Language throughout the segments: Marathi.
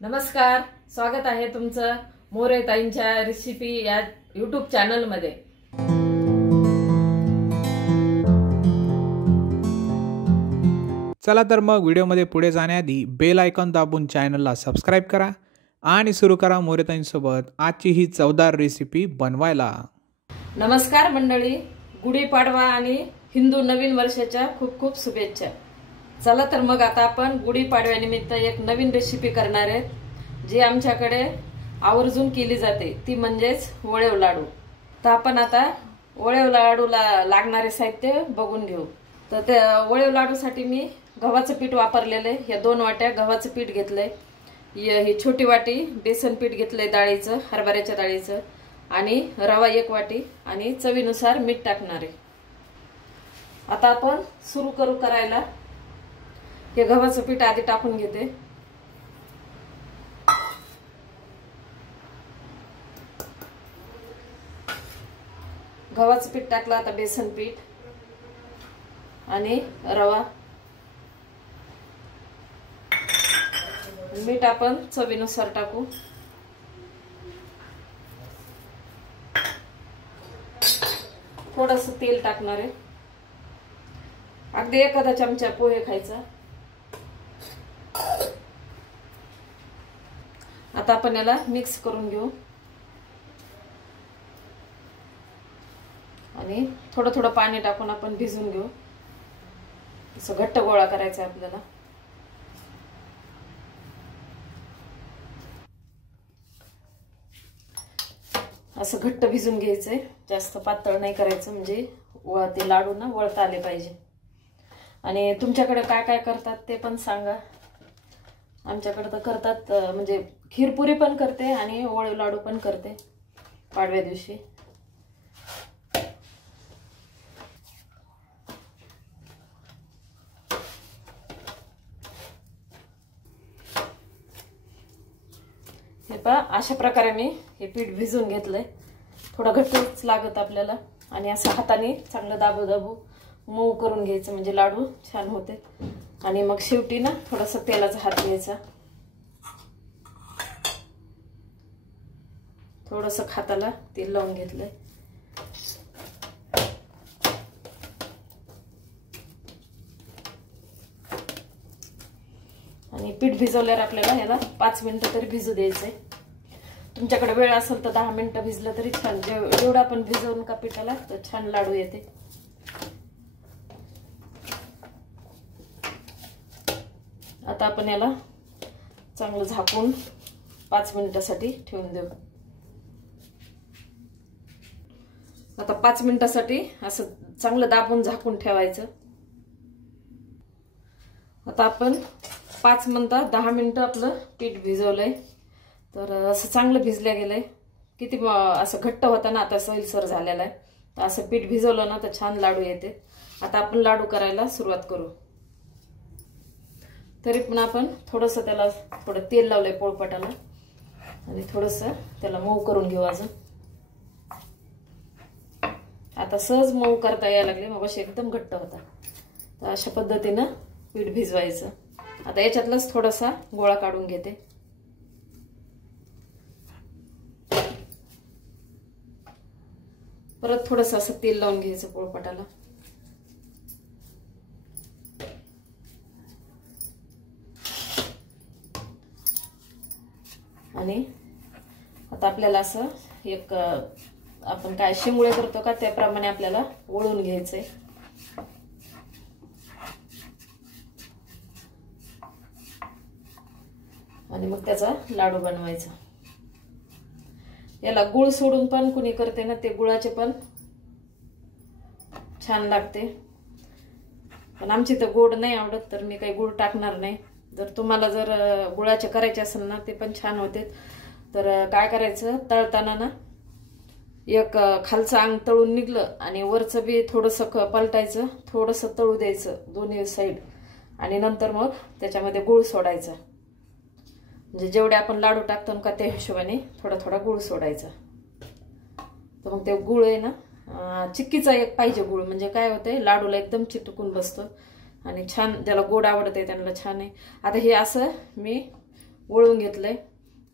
नमस्कार, स्वागत आहे तुमचं मोरे ताईंच्या रेसिपी या YouTube चॅनल मध्ये। चला तर मग व्हिडिओमध्ये पुढे जाण्याआधी बेल आयकॉन दाबून चॅनलला सबस्क्राइब करा आणि सुरू करा मोरे ताईंसोबत आजची ही चवदार रेसिपी बनवायला। नमस्कार मंडळी, गुढीपाडवा आणि हिंदू नवीन वर्षाच्या खूप खूप शुभेच्छा। चला तर मग आता आपण गुढीपाडव्यानिमित्त एक नवीन रेसिपी करणार आहे जी आमच्याकडे आवर्जून केली जाते, ती म्हणजेच वळेव लाडू। तर आपण आता वळेव लाडूला लागणारे साहित्य बघून घेऊ। तर ते वळेव लाडूसाठी मी गव्हाचं पीठ वापरलेले, या 2 वाट्या गव्हाचं पीठ घेतलंय, ही छोटी वाटी बेसन पीठ घेतलंय डाळीचं, हरभऱ्याच्या डाळीचं, आणि रवा 1 वाटी आणि चवीनुसार मीठ टाकणार आहे। आता आपण सुरू करू करायला। हे गव्हाचं पीठ आधी टाकून घेते। गव्हाचं पीठ टाकलं, आता बेसन पीठ आणि रवा, मीठ आपण चवीनुसार टाकू। थोडंसं तेल टाकणार आहे, अगदी एखादा चमचा पोहे खायचा। आता आपण याला मिक्स करून घेऊ आणि थोडं थोडं पाणी टाकून आपण भिजवून घेऊ। असं घट्ट गोळा करायचा आहे आपल्याला। असं घट्ट भिजून घ्यायचंय, जास्त पातळ नाही करायचं, म्हणजे ते लाडू ना वळता आले पाहिजे। आणि तुमच्याकडे काय काय करतात ते पण सांगा। आमच्याकडे तर करतात, म्हणजे खीरपुरी पण करते आणि वळेव लाडू पण करते पाडव्या दिवशी। हे पहा, अशा प्रकारे मी हे पीठ भिजवून घेतलंय। थोडा घट्टच लागत आपल्याला, आणि असं हाताने चांगलं दाबू दाबू मऊ करून घ्यायचं, म्हणजे लाडू छान होते। आणि मग शेवटी ना थोडासा तेलाचा हात घ्यायचा, थोडंसं हाताला तेल लावून घेतलंय। आणि पीठ भिजवल्यावर आपल्याला याला 5 मिनिटं तरी भिजू द्यायचंय। तुमच्याकडे वेळ असेल तर 10 मिनिटं भिजलं तरी छान, जेवढं आपण भिजवून का पिठाला तर छान लाडू येते। आता आपण याला चांगलं झाकून 5 मिनिटासाठी ठेवून देऊ। आता 5 मिनिटासाठी असं चांगलं दाबून झाकून ठेवायचं। आता आपण 5 मिनिटं 10 मिनिटं आपलं पीठ भिजवलंय, तर असं चांगलं भिजल्या गेलंय। किती असं घट्ट होतं ना, आता सैलसर झालेलं आहे। तर असं पीठ भिजवलं ना तर छान लाडू येते। आता आपण लाडू करायला सुरुवात करू। तरी पण आपण थोडंसं त्याला थोडं तेल लावलंय पोळपाटाला, आणि थोडंसं त्याला मऊ करून घेऊ अजून। आता सहज मऊ करता यायला लागले, मग असे एकदम घट्ट होता। तर अशा पद्धतीनं पीठ भिजवायचं। आता याच्यातलाच थोडासा गोळा काढून घेते। परत थोडंसं असं तेल लावून घ्यायचं पोळपाटाला। आणि आता आपल्याला असं एक आपण काय शिंगोळे करतो का त्याप्रमाणे आपल्याला वळून घ्यायचंय। आणि मग त्याचा लाडू बनवायचा। याला गुळ सोडून पण कुणी करते ना, ते गुळाचे पण छान लागते, पण आमची तर गोड नाही आवडत, तर मी काही गुळ टाकणार नाही। जर तुम्हाला जर गुळाचे करायचे असेल ना, ते पण छान होते। तर काय करायचं, तळताना ना एक खालचं अंग तळून निघलं आणि वरचं बी थोडंसं पलटायचं, थोडंसं तळू द्यायचं दोन्ही साईड, आणि नंतर मग त्याच्यामध्ये गुळ सोडायचा। म्हणजे जेवढे आपण लाडू टाकतो का त्या हिशोबाने थोडा थोडा गुळ सोडायचा। तर मग ते गुळ आहे ना, चिक्कीचा एक पाहिजे गुळ, म्हणजे काय होतंय लाडूला एकदम चिटकून बसतो आणि छान, ज्याला गोड आवडते त्यांना छान आहे। आता हे असं मी वळून घेतलंय.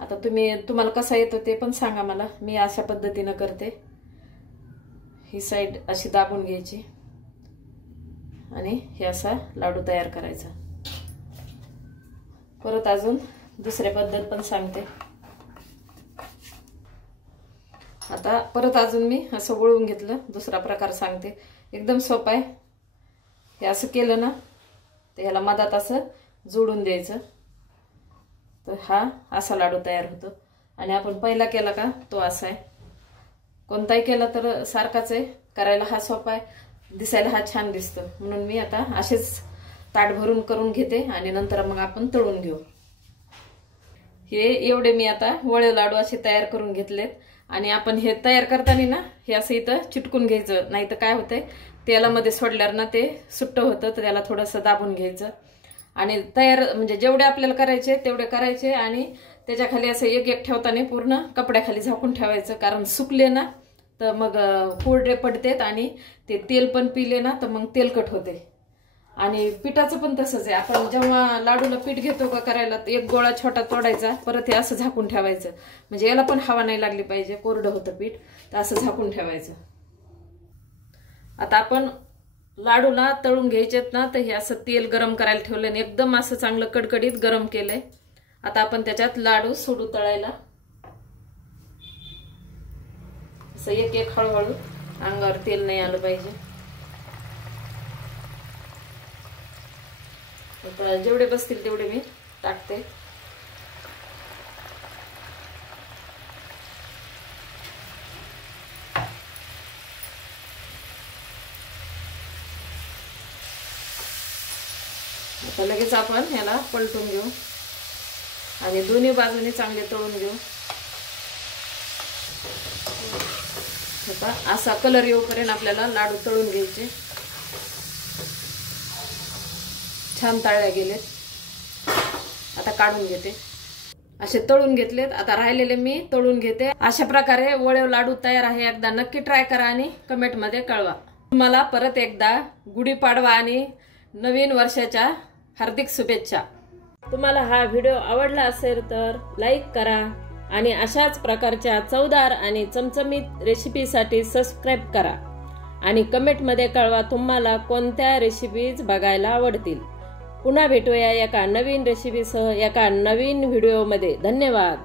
आता तुम्हाला कसा येतो ते पण सांगा मला. मी अशा पद्धतीनं करते. ही साईड अशी दाबून घ्यायची आणि हे असा लाडू तयार करायचा. परत अजून दुसरी पद्धत पण सांगते. आता परत अजून मी असं वळून घेतलं. दुसरा प्रकार सांगते, एकदम सोपा आहे. हे असं केलं ना तर ह्याला मधात असं जोडून द्यायचं, तर हा असा लाडू तयार होतो. आणि आपण पहिला केला का तो असा आहे. कोणताही केला तर सारखाच आहे. करायला हा सोपा आहे, दिसायला हा छान दिसतो. म्हणून मी आता असेच ताट भरून करून घेते आणि नंतर मग आपण तळून घेऊ. हे एवढे मी आता वळे लाडू असे तयार करून घेतलेत. आणि आपण हे तयार करताना ना हे असं इथं चिटकून घ्यायचं, नाही तर काय होतंय तेलामध्ये सोडल्यावर ना ते सुट्ट होतं, तर त्याला थोडंसं दाबून घ्यायचं. आणि तयार म्हणजे जेवढे आपल्याला करायचे तेवढे करायचे आणि त्याच्या खाली असं एक एक ठेवताना पूर्ण कपड्याखाली झाकून ठेवायचं. कारण सुकले ना तर मग कोरडे पडतेत आणि ते तेल पण पिले ना तर मग तेलकट होते. आणि पिठाचं पण तसंच आहे. आपण जेव्हा लाडूला पीठ घेतो का करायला, एक गोळा छोटा तोडायचा, परत हे असं झाकून ठेवायचं. म्हणजे याला पण हवा नाही लागली पाहिजे, कोरडं होतं पीठ, तर असं झाकून ठेवायचं. आता आपण लाडूला तळून घ्यायचेत ना, तर हे असं तेल गरम करायला ठेवलं आणि एकदम असं चांगलं कडकडीत गरम केलंय. आता आपण त्याच्यात लाडू सोडू तळायला. असं एक एक हळूहळू, अंगावर तेल नाही आलं पाहिजे. आता जेवढे बसतील तेवढे मी टाकते. आता लगेच आपण ह्याला पलटून घेऊ आणि दोन्ही बाजूने चांगले तळून घेऊ. आता असा कलर येऊपर्यंत आपल्याला लाडू तळून घ्यायचे. छान तळले गेलेत. आता काढून घेते. असे तळून घेतलेत. आता राहिलेले मी तळून घेते. अशा प्रकारे वळे लाडू तयार आहे. एकदा नक्की ट्राय करा आणि कमेंट मध्ये कळवा. तुम्हाला परत एकदा गुढीपाडवा आणि नवीन वर्षाच्या हार्दिक शुभेच्छा. तुम्हाला हा व्हिडिओ आवडला असेल तर लाईक करा आणि अशाच प्रकारच्या चवदार आणि चमचमीत रेसिपीसाठी सबस्क्राईब करा आणि कमेंट मध्ये कळवा तुम्हाला कोणत्या रेसिपीज बघायला आवडतील. पुन्हा भेटूया एका नवीन रेसिपीसह एका नवीन व्हिडिओमध्ये. धन्यवाद.